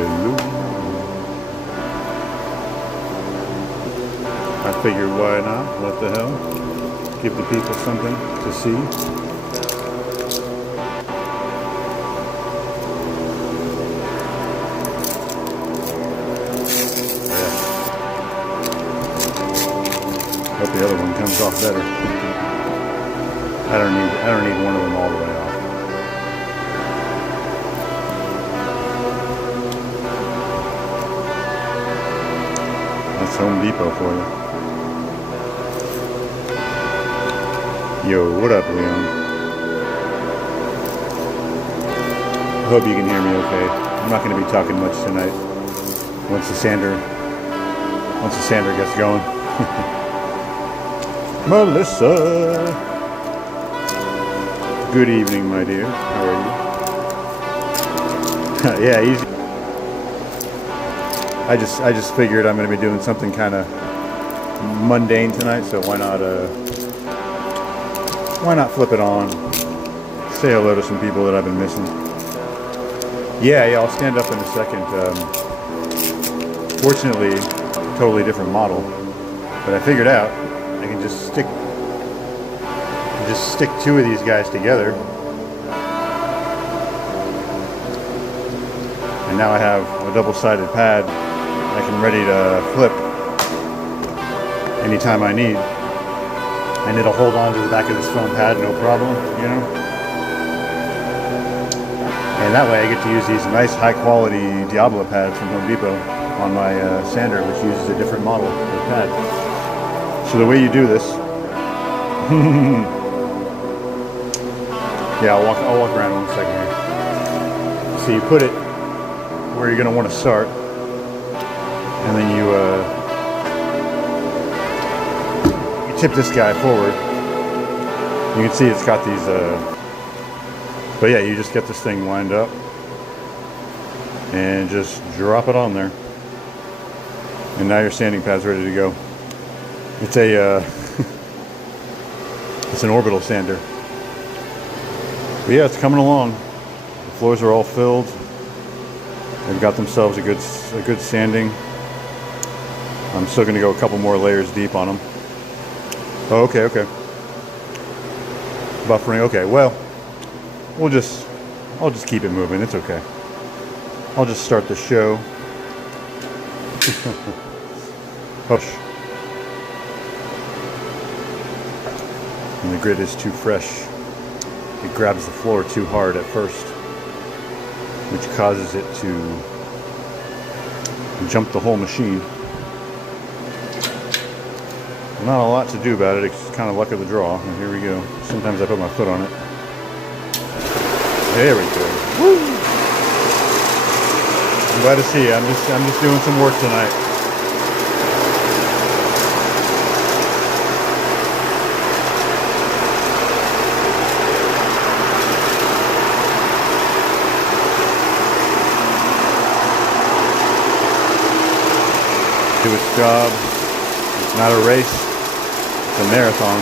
Hello. I figured why not? What the hell? Give the people something to see. Yeah. Hope the other one comes off better. I don't need one of them all the way off. That's Home Depot for you. Yo, what up, Leon? I hope you can hear me okay. I'm not going to be talking much tonight. Once the sander gets going. Melissa. Good evening, my dear. How are you? Yeah, easy. I just figured I'm going to be doing something kind of mundane tonight, so why not flip it on? Say hello to some people that I've been missing. Yeah, I'll stand up in a second. Fortunately, totally different model, but I figured out I can just stick two of these guys together, and now I have a double-sided pad I can ready to flip anytime I need, and it'll hold on to the back of this foam pad no problem, you know. And that way I get to use these nice high-quality Diablo pads from Home Depot on my sander, which uses a different model of pad. So the way you do this, yeah, I'll walk around one second here. So you put it where you're going to want to start, and then you tip this guy forward. You can see it's got these, but yeah, you just get this thing lined up and just drop it on there. And now your sanding pad's ready to go. It's a, it's an orbital sander. But yeah, it's coming along. The floors are all filled. They've got themselves a good sanding. I'm still going to go a couple more layers deep on them. Oh, okay. Buffering. Okay, well, I'll just keep it moving. It's okay. I'll just start the show. Hush. And the grit is too fresh. It grabs the floor too hard at first, which causes it to jump the whole machine. Not a lot to do about it. It's kind of luck of the draw. And here we go. Sometimes I put my foot on it. There we go. Woo! I'm glad to see you. I'm just doing some work tonight. Do its job. It's not a race. It's a marathon.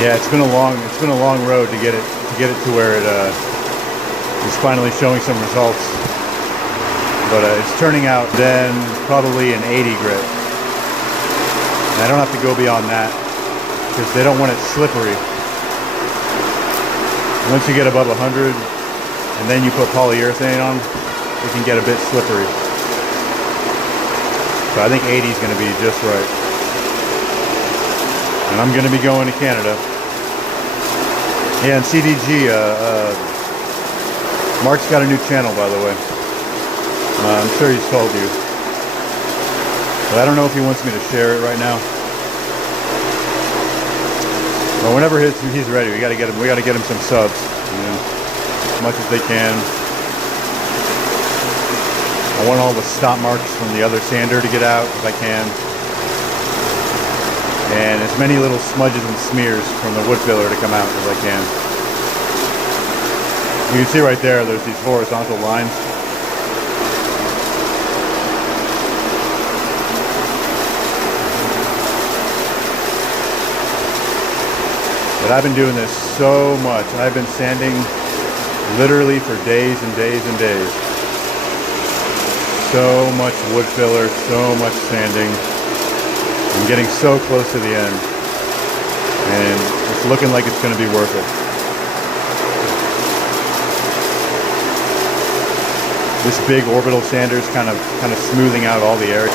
Yeah, it's been a long road to get it to where it is finally showing some results. But it's turning out then probably an 80 grit. And I don't have to go beyond that because they don't want it slippery. Once you get above 100 and then you put polyurethane on, it can get a bit slippery. So I think 80 is going to be just right. And I'm going to be going to Canada. Yeah, and CDG, Mark's got a new channel, by the way. I'm sure he's told you. But I don't know if he wants me to share it right now. But whenever he's ready, we got to get him some subs, you know, as much as they can. I want all the stop marks from the other sander to get out if I can, and as many little smudges and smears from the wood filler to come out as I can. You can see right there, there's these horizontal lines. But I've been doing this so much. I've been sanding literally for days and days and days. So much wood filler, so much sanding. I'm getting so close to the end, and it's looking like it's going to be worth it. This big orbital sander is kind of smoothing out all the areas.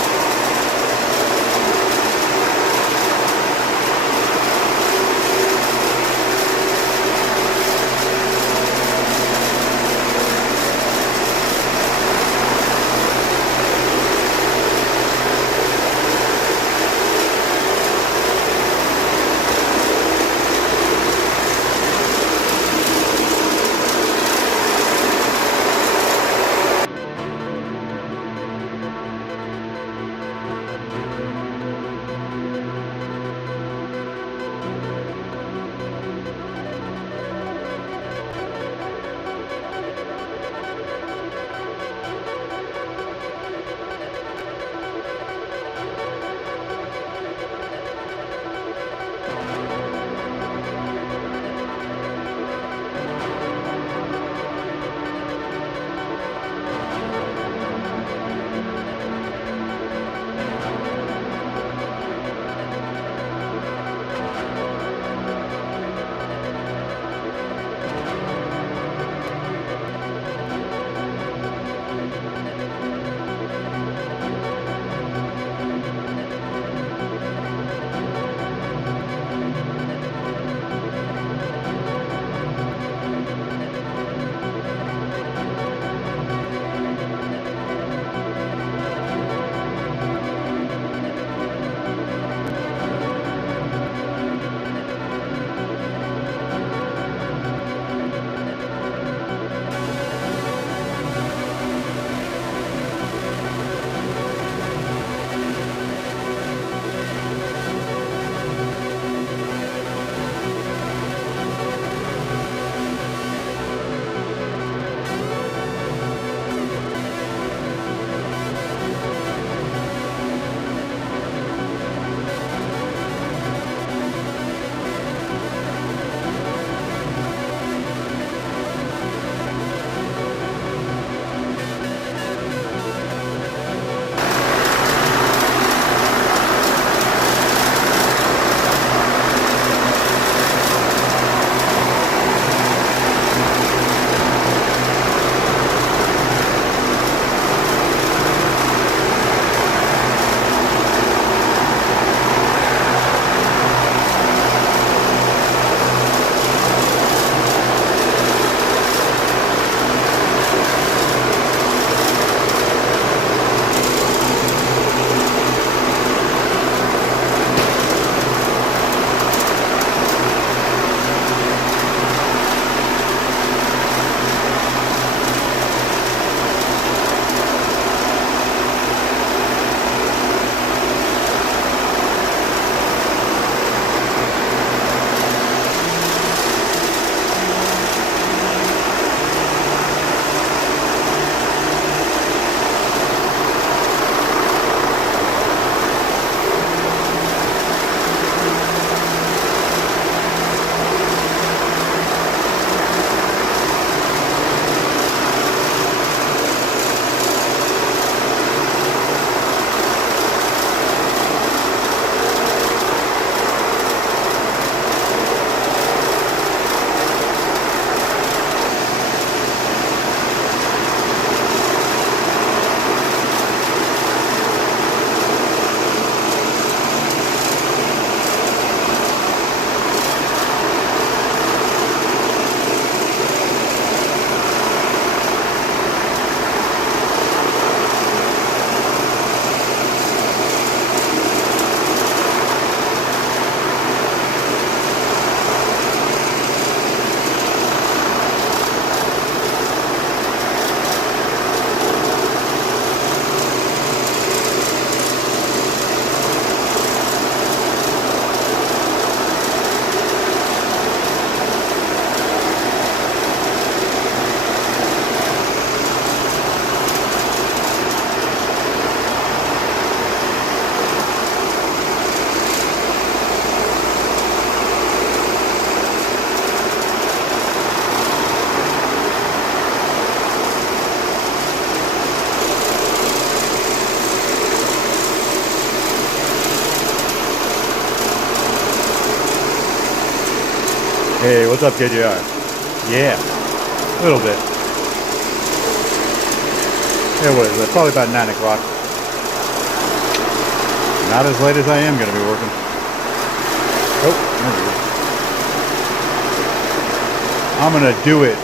Hey, what's up, KJR? Yeah, a little bit. It was probably about 9 o'clock. Not as late as I am going to be working. Oh, there we go. I'm going to do it.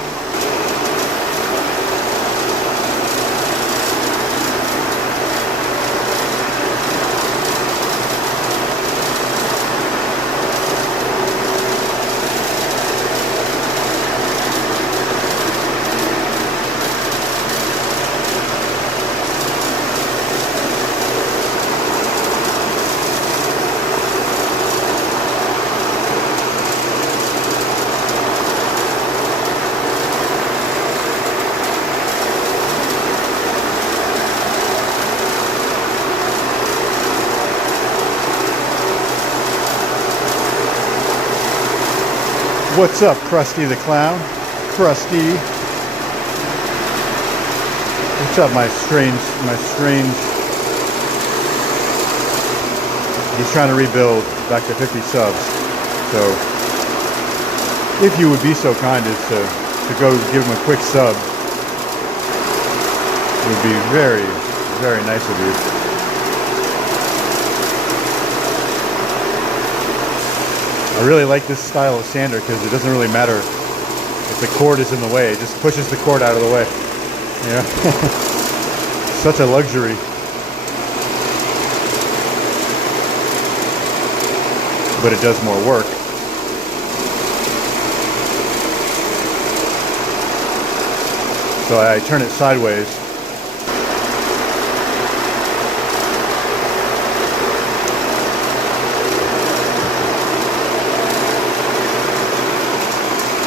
What's up, Krusty the Clown? Krusty. What's up, my strange... He's trying to rebuild back to 50 subs. So, if you would be so kind as to go give him a quick sub, it would be very, very nice of you. I really like this style of sander because it doesn't really matter if the cord is in the way. It just pushes the cord out of the way. Yeah. Such a luxury. But it does more work. So I turn it sideways.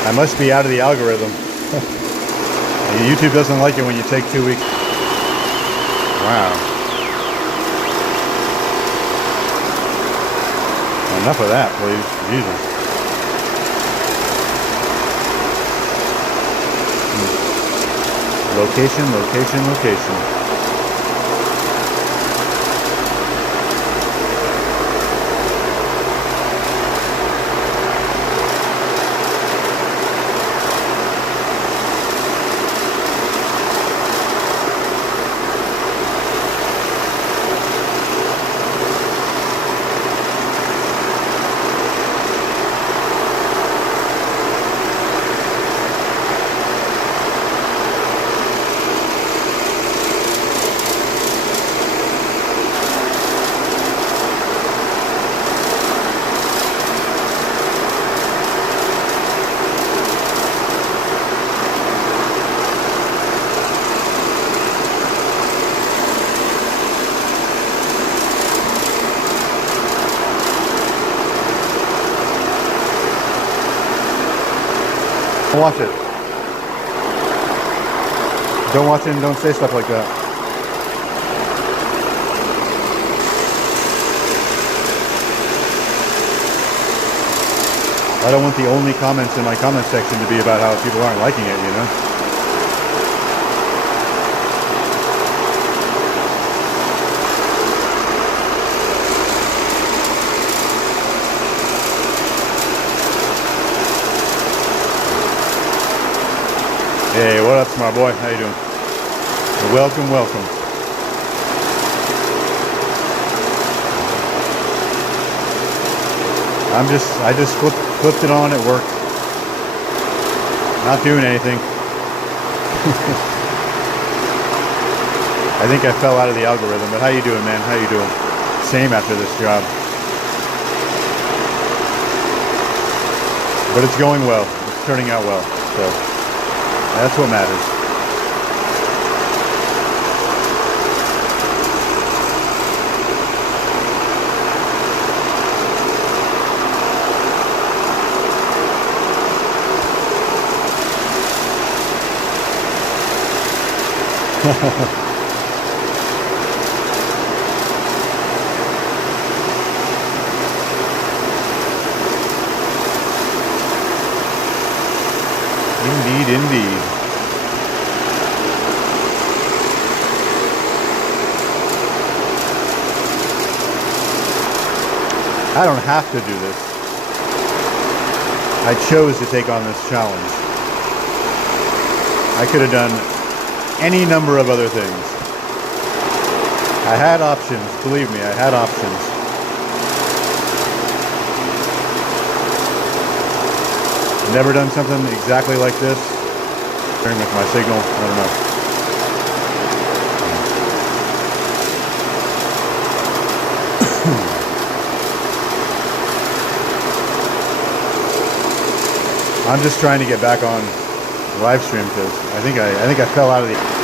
I must be out of the algorithm. YouTube doesn't like it when you take 2 weeks. Wow. Enough of that, please. Jesus. Location, location, location. Don't watch it. Don't watch it and don't say stuff like that. I don't want the only comments in my comment section to be about how people aren't liking it, you know? Hey, what up, smart boy? How you doing? Welcome, welcome. I just flipped it on at work. Not doing anything. I think I fell out of the algorithm, but how you doing, man? How you doing? Same after this job. But it's going well. It's turning out well, so that's what matters. Indeed, indeed. I don't have to do this. I chose to take on this challenge. I could have done any number of other things. I had options, believe me, I had options. Never done something exactly like this. With my signal, I don't know. I'm just trying to get back on live stream because I think I fell out of the.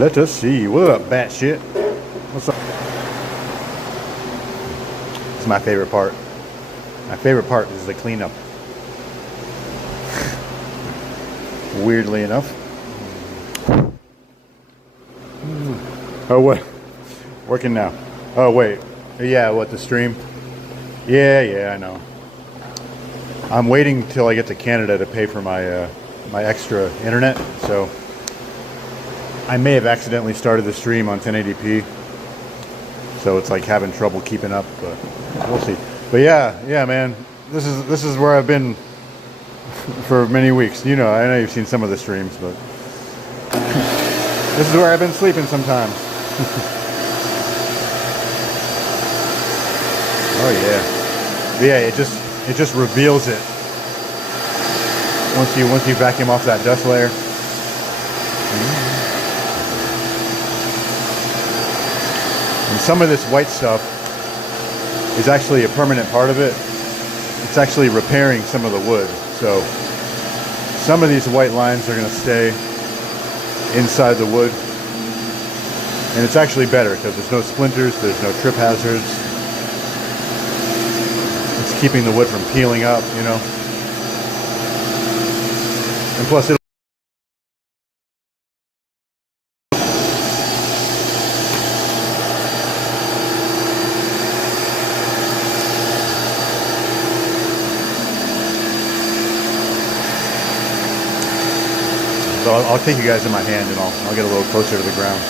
Let us see. What up, bat shit? What's up? It's my favorite part. My favorite part is the cleanup. Weirdly enough. Oh, what? Working now. Oh, wait. Yeah, what, the stream? Yeah, I know. I'm waiting till I get to Canada to pay for my my extra internet, so I may have accidentally started the stream on 1080p, so it's like having trouble keeping up, but we'll see. But yeah, man, this is where I've been for many weeks. You know, I know you've seen some of the streams, but this is where I've been sleeping sometimes. Oh yeah, but yeah. It just reveals it once you vacuum off that dust layer. And some of this white stuff is actually a permanent part of it. It's actually repairing some of the wood. So some of these white lines are going to stay inside the wood. And it's actually better because there's no splinters, there's no trip hazards. It's keeping the wood from peeling up, you know. And plus it'll So I'll take you guys in my hand and I'll get a little closer to the ground.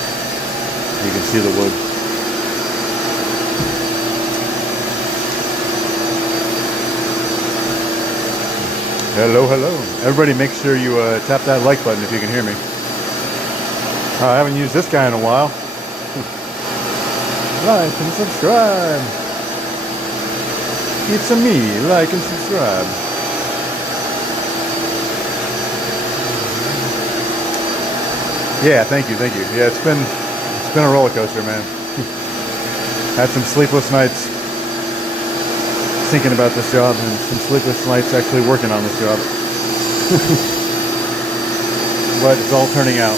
You can see the wood. Hello. Everybody make sure you tap that like button if you can hear me. I haven't used this guy in a while. Like and subscribe. It's a me. Like and subscribe. Yeah, thank you. Yeah, it's been a roller coaster, man. Had some sleepless nights thinking about this job, and some sleepless nights actually working on this job. But it's all turning out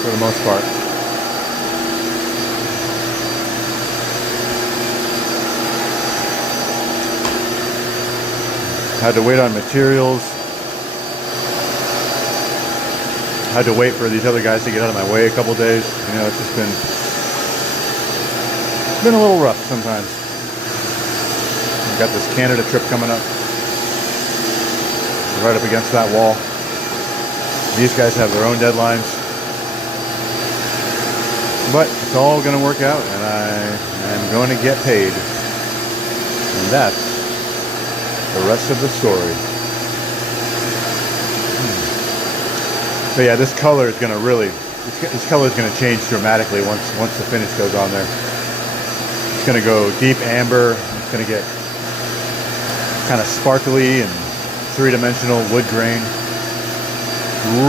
for the most part. Had to wait on materials. Had to wait for these other guys to get out of my way a couple days. You know, it's just been a little rough sometimes. I've got this Canada trip coming up. Right up against that wall. These guys have their own deadlines. But it's all going to work out, and I am going to get paid. And that's the rest of the story. So yeah, this color is going to this color is going to change dramatically once the finish goes on there. It's going to go deep amber. It's going to get kind of sparkly and three-dimensional wood grain.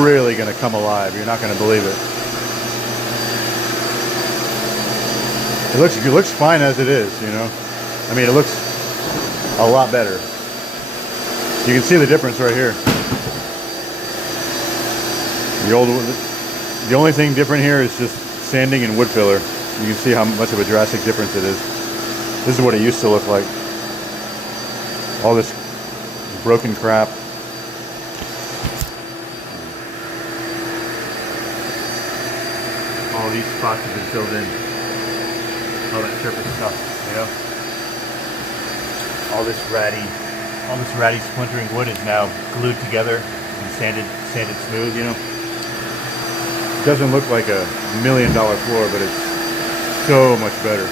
Really going to come alive. You're not going to believe it. It looks fine as it is, you know. I mean, it looks a lot better. You can see the difference right here. The only thing different here is just sanding and wood filler. You can see how much of a drastic difference it is. This is what it used to look like. All this broken crap. All these spots have been filled in. All that surface stuff, you know. All this ratty splintering wood is now glued together and sanded smooth, you know. It doesn't look like $1 million floor, but it's so much better.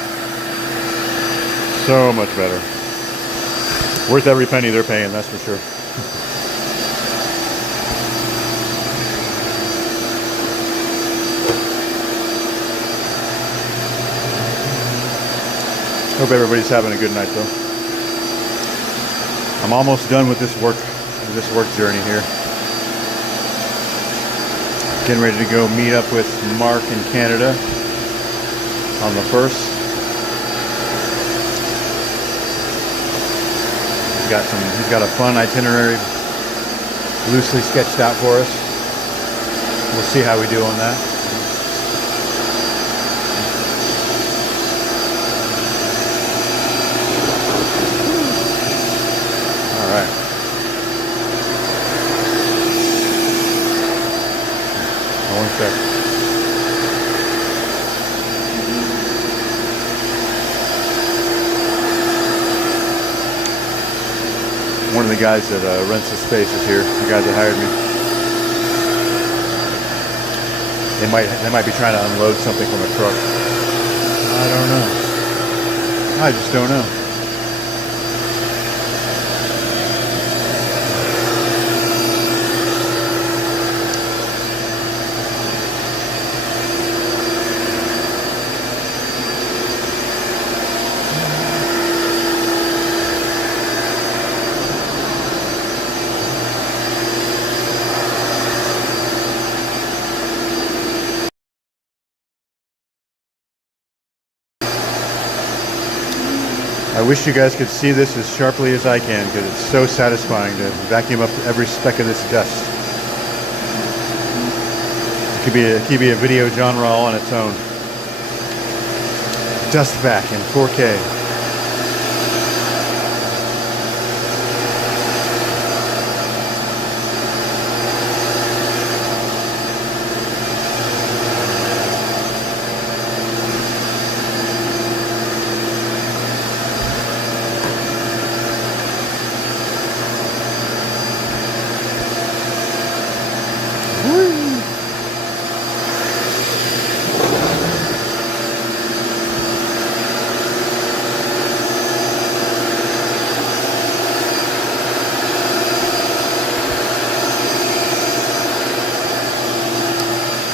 So much better. Worth every penny they're paying, that's for sure. Hope everybody's having a good night, though. I'm almost done with this work journey here. Getting ready to go meet up with Mark in Canada on the 1st. He's got a fun itinerary loosely sketched out for us. We'll see how we do on that. of the guys that rents the space is here. The guys that hired me. They might be trying to unload something from a truck. I don't know. I just don't know. I wish you guys could see this as sharply as I can, because it's so satisfying to vacuum up every speck of this dust. It could be a video genre all on its own. Dust vac in 4K.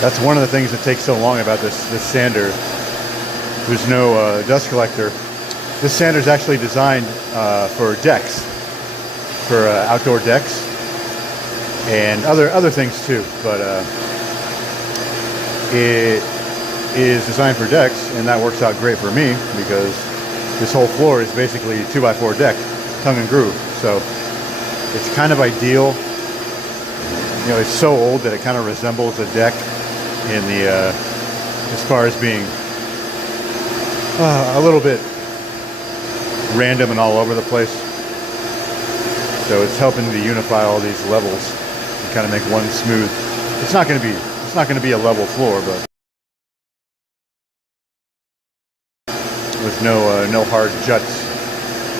That's one of the things that takes so long about this sander. There's no dust collector. This sander is actually designed for decks, for outdoor decks, and other things too. But it is designed for decks, and that works out great for me because this whole floor is basically a 2x4 deck, tongue and groove. So it's kind of ideal. You know, it's so old that it kind of resembles a deck in the as far as being a little bit random and all over the place. So it's helping to unify all these levels and kind of make one smooth. It's not going to be a level floor, but with no hard juts,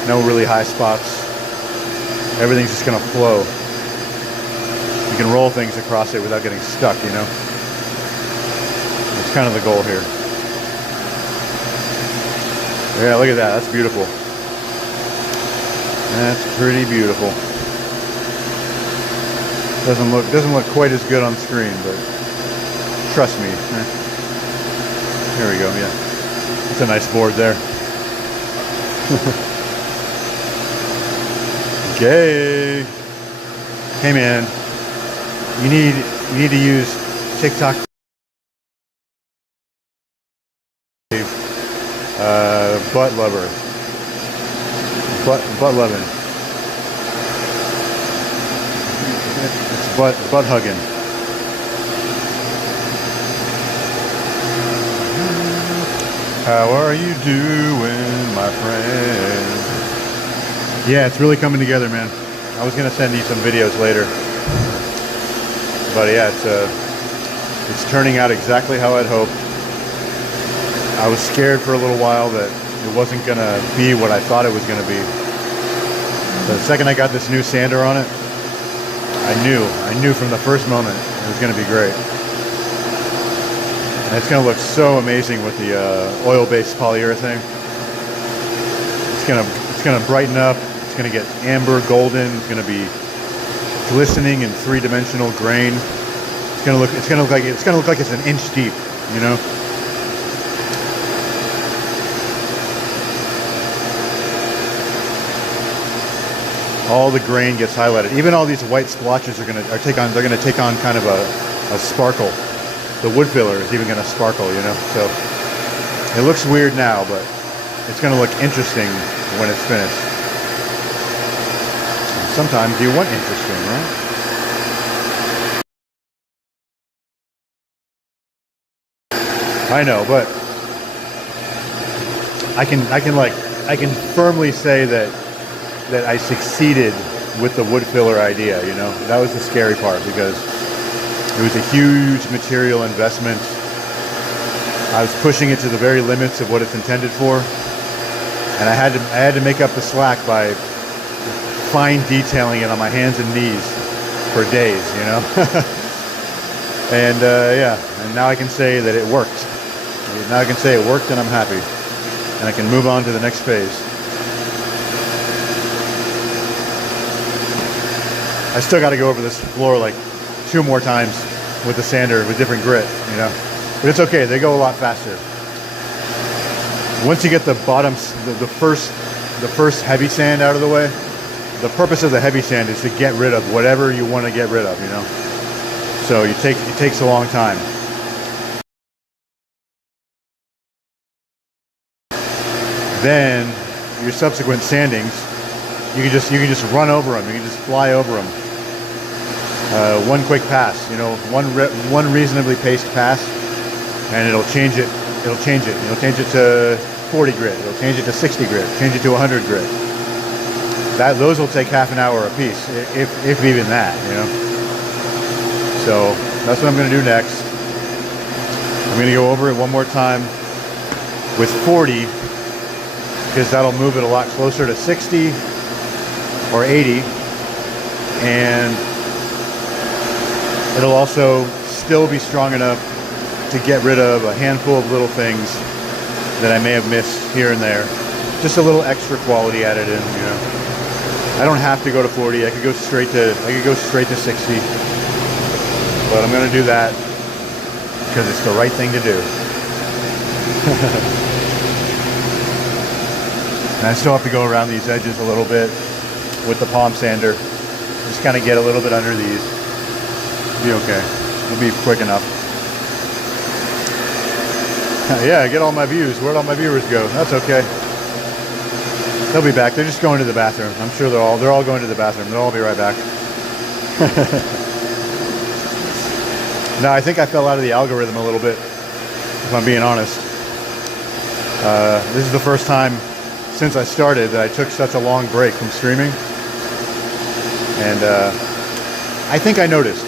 no really high spots. Everything's just going to flow. You can roll things across it without getting stuck, you know. That's kind of the goal here. Yeah, look at that. That's beautiful. That's pretty beautiful. Doesn't look quite as good on screen, but trust me. There we go. Yeah, it's a nice board there. Okay. Hey man, you need to use TikTok. Butt lover. Butt loving. It's butt hugging. How are you doing, my friend? Yeah, it's really coming together, man. I was gonna send you some videos later, but yeah, it's turning out exactly how I'd hoped. I was scared for a little while that it wasn't gonna be what I thought it was gonna be. The second I got this new sander on it, I knew from the first moment it was gonna be great. And it's gonna look so amazing with the oil-based polyurethane. It's gonna brighten up. It's gonna get amber, golden. It's gonna be glistening in three-dimensional grain. It's gonna look like it's an inch deep, you know. All the grain gets highlighted. Even all these white splotches are gonna take on kind of a sparkle. The wood filler is even gonna sparkle, you know. So it looks weird now, but it's gonna look interesting when it's finished. And sometimes you want interesting, right? I know, but I can firmly say that I succeeded with the wood filler idea, you know. That was the scary part because it was a huge material investment. I was pushing it to the very limits of what it's intended for, and I had to make up the slack by fine detailing it on my hands and knees for days, you know. And yeah, and now I can say that it worked. Now I can say it worked and I'm happy. And I can move on to the next phase. I still got to go over this floor like 2 more times with the sander with different grit, you know. But it's okay, they go a lot faster. Once you get the bottoms, the first heavy sand out of the way, the purpose of the heavy sand is to get rid of whatever you want to get rid of, you know. So it takes a long time. Then your subsequent sandings, you can just run over them. You can just fly over them. One quick pass, you know, one reasonably paced pass, and it'll change it. It'll change it. It'll change it to 40 grit. It'll change it to 60 grit. Change it to 100 grit. Those will take half an hour a piece, if even that, you know. So that's what I'm going to do next. I'm going to go over it one more time with 40, because that'll move it a lot closer to 60 or 80, and it'll also still be strong enough to get rid of a handful of little things that I may have missed here and there. Just a little extra quality added in, you know. I don't have to go to 40. I could go straight to 60. But I'm going to do that because it's the right thing to do. And I still have to go around these edges a little bit with the palm sander. Just kind of get a little bit under these. Be okay. It'll be quick enough. Yeah, I get all my views. Where'd all my viewers go? That's okay. They'll be back. They're just going to the bathroom. I'm sure they're all going to the bathroom. They'll all be right back. No, I think I fell out of the algorithm a little bit, if I'm being honest. This is the first time since I started that I took such a long break from streaming. And I think I noticed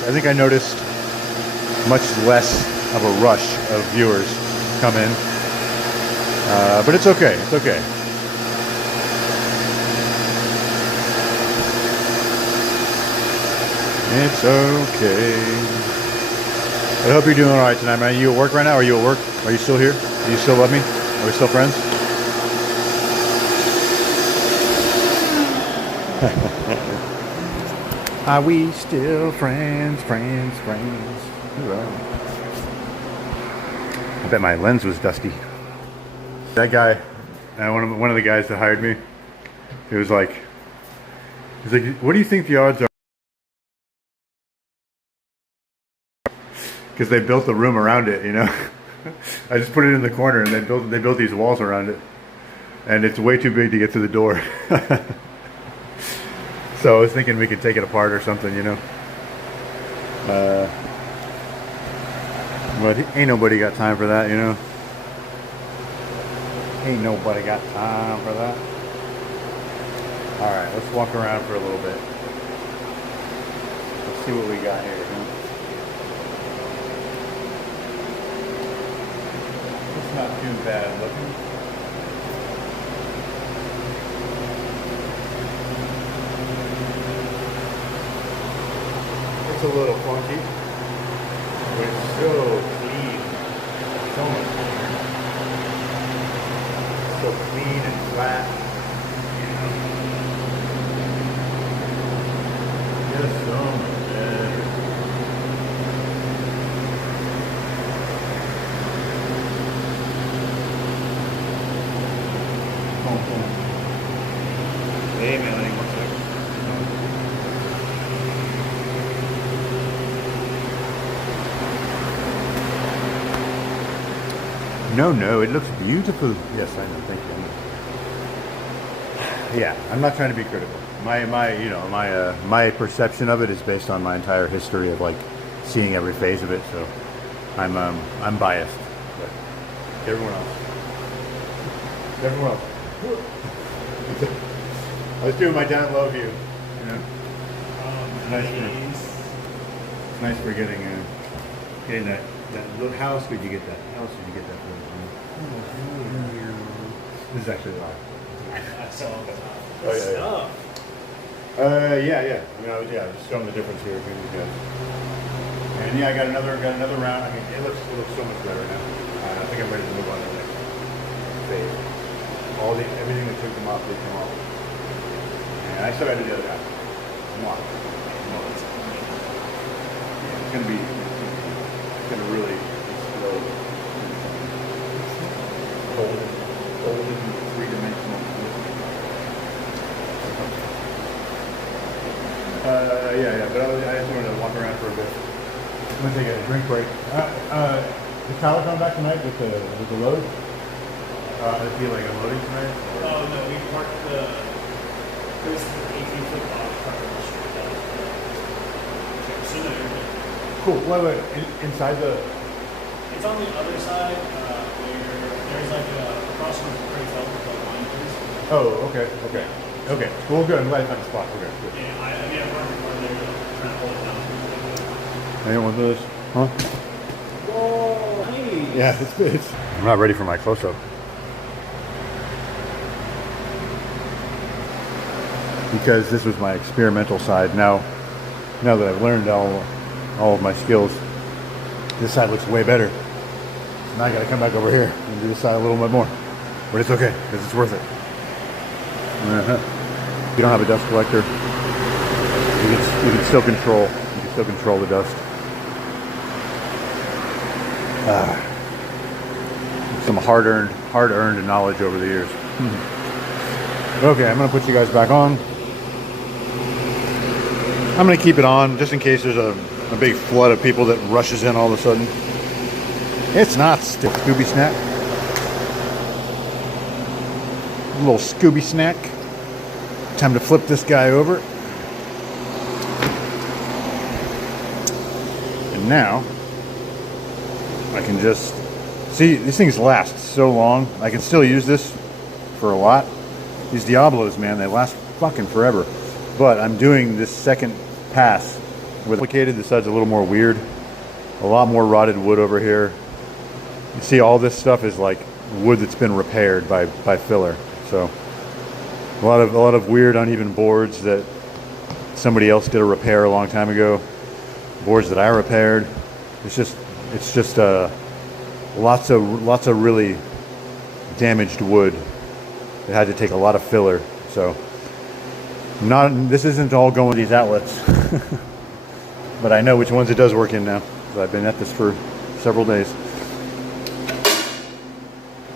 much less of a rush of viewers come in. But it's okay. It's okay. It's okay. I hope you're doing all right tonight, man. Are you at work right now? Are you at work? Are you still here? Do you still love me? Are we still friends? Are we still friends? Right. I bet my lens was dusty. That guy, one of the guys that hired me, he's like, what do you think the odds are? Because they built the room around it, you know. I just put it in the corner, and they built these walls around it, and it's way too big to get to the door. So I was thinking we could take it apart or something, you know. But ain't nobody got time for that, you know. Ain't nobody got time for that. All right, let's walk around for a little bit. Let's see what we got here. It's not too bad looking. It's a little funky, but it's so clean. So much cleaner. So clean and flat. You know. Just so much better. Hey, Melanie, one second. No, it looks beautiful. Yes, I know. Thank you. Yeah, I'm not trying to be critical. My perception of it is based on my entire history of like seeing every phase of it. So I'm biased. But everyone else. I was doing my down low view. You know. It's nice for getting that. Look, how else could you get that? How else did you get that from? This is actually live. I saw it. Oh, yeah. Yeah. I mean, I was just showing the difference here between these guys. And yeah, I got another round. I mean, it looks so much better now. I think I'm ready to move on to the next phase. Everything that took them off, they come off. And I still got to do the other half. Come on. Yeah, it's gonna really explode. Golden, three-dimensional. Yeah, but I just wanted to walk around for a bit. I'm gonna take a drink break. Is Tyler coming back tonight with the load? Is he like unloading tonight? Oh no, we parked there's an 18-foot box parked on the street. So no, you're good. Cool. Wait. Inside the. It's on the other side where there's like across from the hotel with the wine place. Oh, okay. Well, good. I'm glad I found a spot. Okay, good. Yeah, I mean, I'm working hard there trying to hold it down. Anyone want those? Huh? Whoa, hey. Yeah, it's. I'm not ready for my close-up. Because this was my experimental side. Now that I've learned all of my skills, this side looks way better. Now I got to come back over here and do this side a little bit more. But it's okay, because it's worth it. If you don't have a dust collector, you can still control the dust. Some hard-earned knowledge over the years. Okay, I'm gonna put you guys back on. I'm gonna keep it on just in case there's a big flood of people that rushes in all of a sudden. It's not still Scooby snack. A little Scooby snack. Time to flip this guy over. And now I can just see these things last so long. I can still use this for a lot. These Diablos, man, they last fucking forever. But I'm doing this second pass with complicated. This side's a little more weird. A lot more rotted wood over here. You see, all this stuff is like wood that's been repaired by filler. So a lot of weird uneven boards that somebody else did a repair a long time ago. Boards that I repaired. It's just lots of really damaged wood. It had to take a lot of filler. So this isn't all going to these outlets. But I know which ones it does work in now. So I've been at this for several days.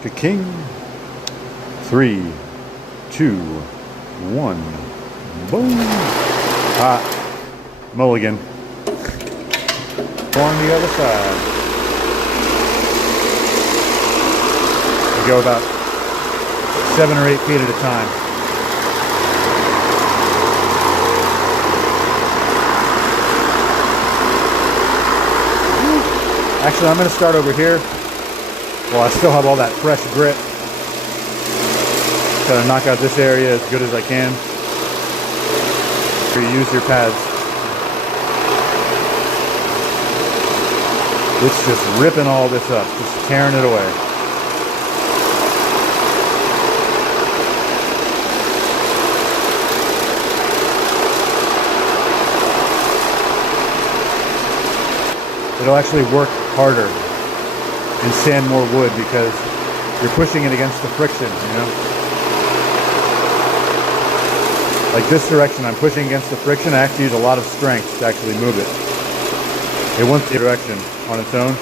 Ka-king. 3, 2, 1. Boom. Mulligan. On the other side. We go about 7 or 8 feet at a time. Actually, I'm going to start over here. Well, I still have all that fresh grit. Try to knock out this area as good as I can. You use your pads. It's just ripping all this up, just tearing it away. It'll actually work harder and sand more wood because you're pushing it against the friction, you know? Like this direction, I'm pushing against the friction. I actually use a lot of strength to actually move it. It wants the direction on its own.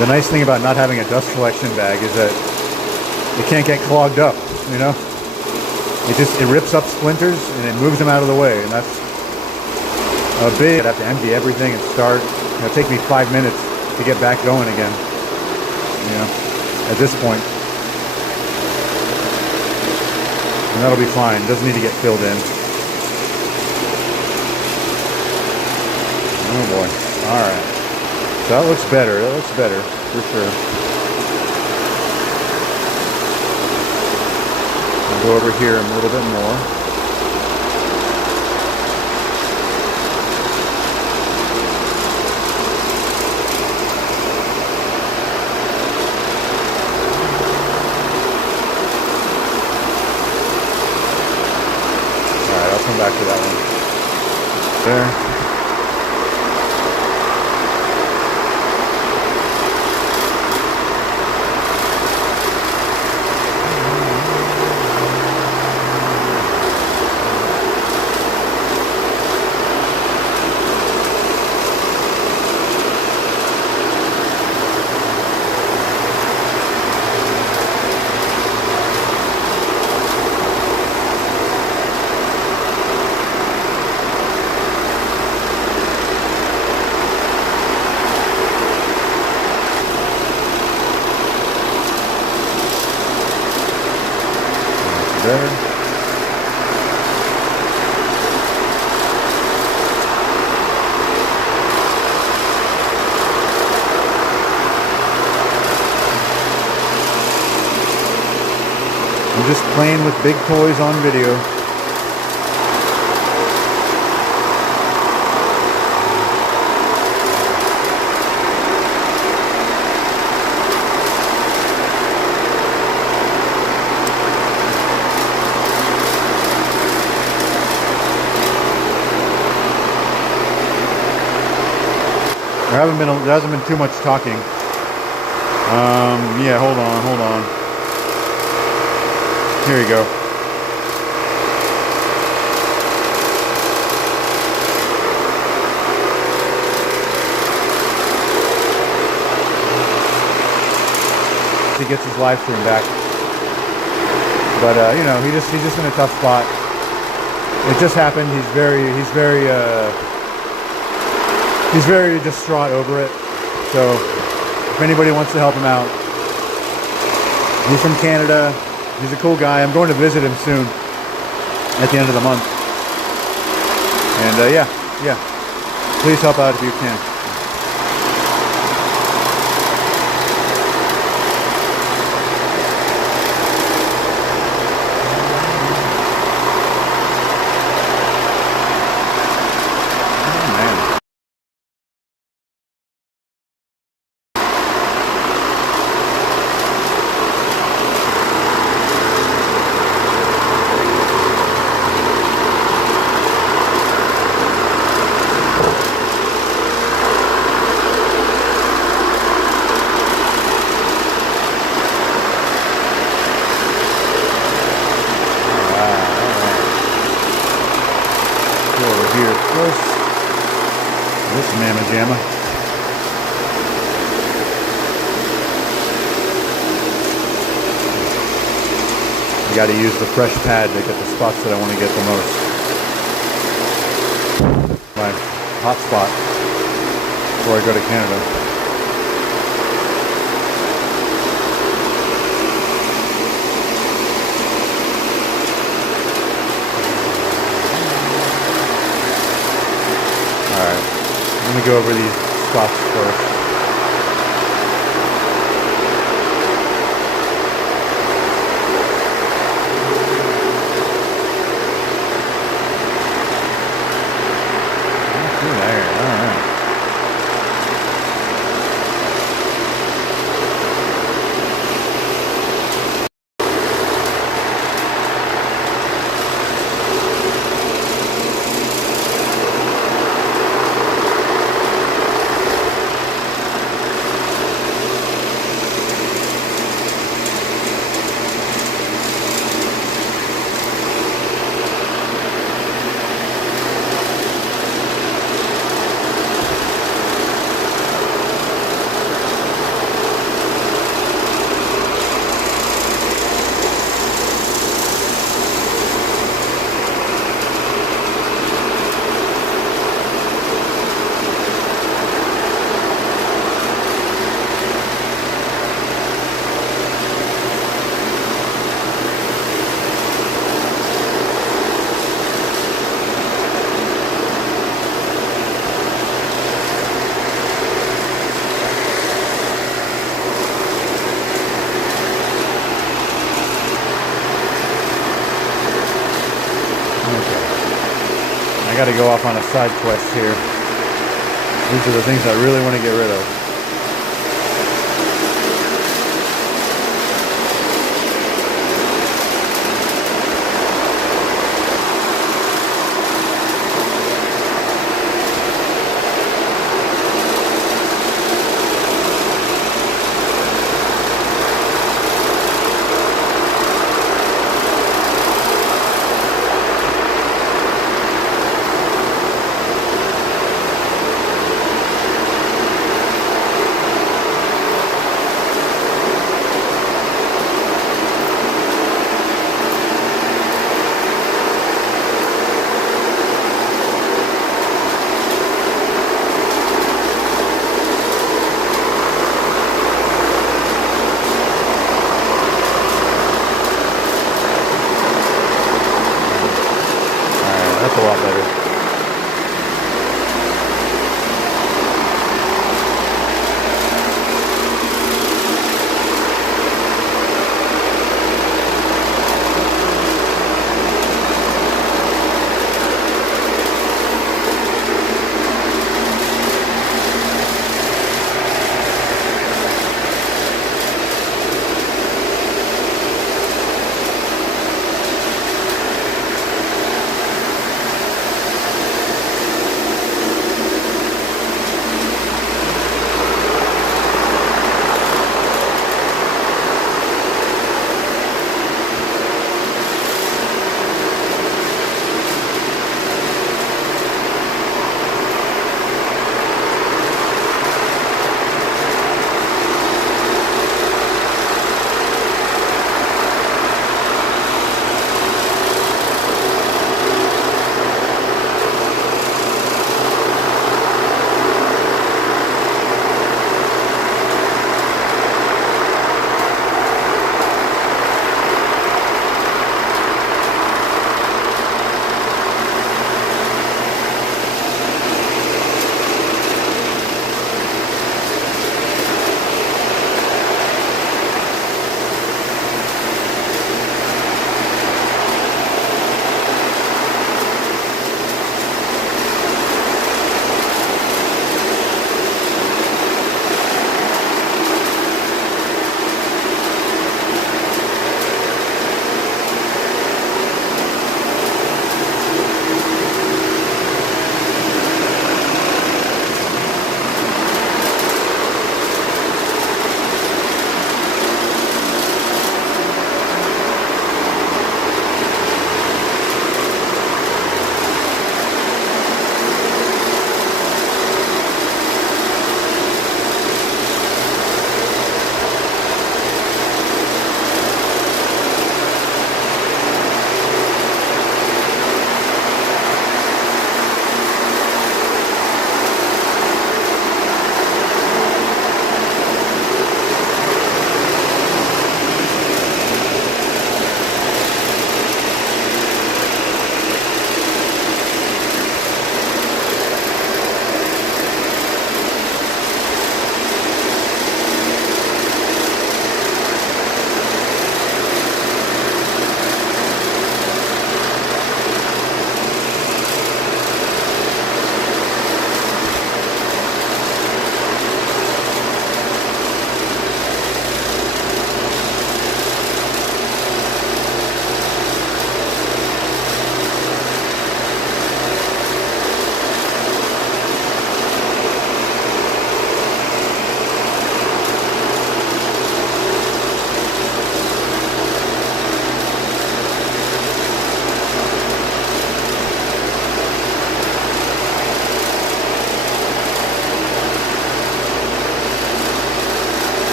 The nice thing about not having a dust collection bag is that it can't get clogged up, you know? It rips up splinters and it moves them out of the way, and that's a big. I'd have to empty everything and start. It'll take me 5 minutes to get back going again, you know, at this point. And that'll be fine. It doesn't need to get filled in. Oh boy. All right. So that looks better. That looks better for sure. I'll go over here a little bit more. come back to that one. There. Better. I'm just playing with big toys on video. There hasn't been too much talking. Yeah, hold on. Here you go. He gets his live stream back, but you know, he's just in a tough spot. It just happened. He's very distraught over it. So if anybody wants to help him out, he's from Canada. He's a cool guy. I'm going to visit him soon at the end of the month. And yeah, please help out if you can. Here first, this mamma jamma. I got to use the fresh pad to get the spots that I want to get the most. My hot spot before I go to Canada. Let me go over these spots first. There, all right. I got to go off on a side quest here. These are the things I really want to get rid of.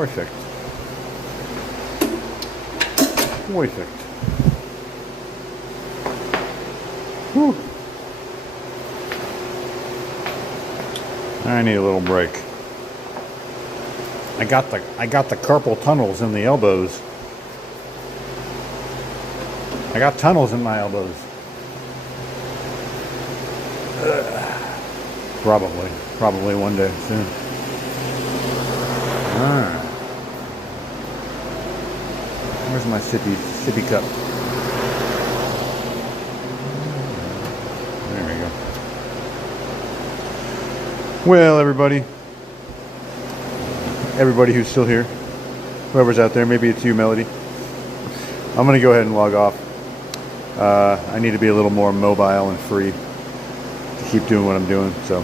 Perfect. Perfect. Whew. I need a little break. I got the carpal tunnels in the elbows. I got tunnels in my elbows. Probably one day soon. Alright. Where's my sippy cup? There we go. Well, everybody who's still here, whoever's out there, maybe it's you, Melody. I'm going to go ahead and log off. I need to be a little more mobile and free to keep doing what I'm doing. So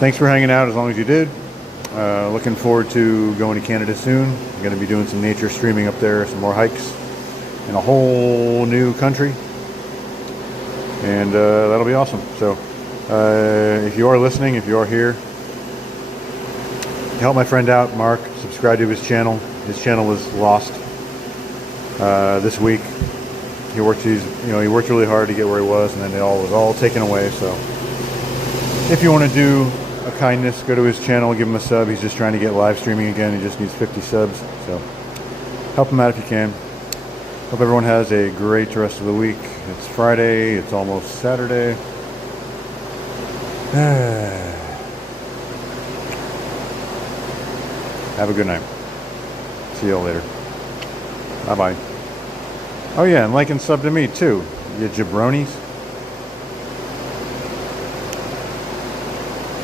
thanks for hanging out as long as you did. Looking forward to going to Canada soon. I'm going to be doing some nature streaming up there, some more hikes in a whole new country. And that'll be awesome. So if you are listening, if you are here, help my friend out, Mark. Subscribe to his channel. His channel was lost this week. He worked really hard to get where he was, and then it was all taken away. So if you want to do a kindness, go to his channel, give him a sub. He's just trying to get live streaming again. He just needs 50 subs. So help him out if you can. Hope everyone has a great rest of the week. It's Friday. It's almost Saturday. Have a good night. See you all later. Bye-bye. Oh yeah, and like and sub to me too, you jabronis.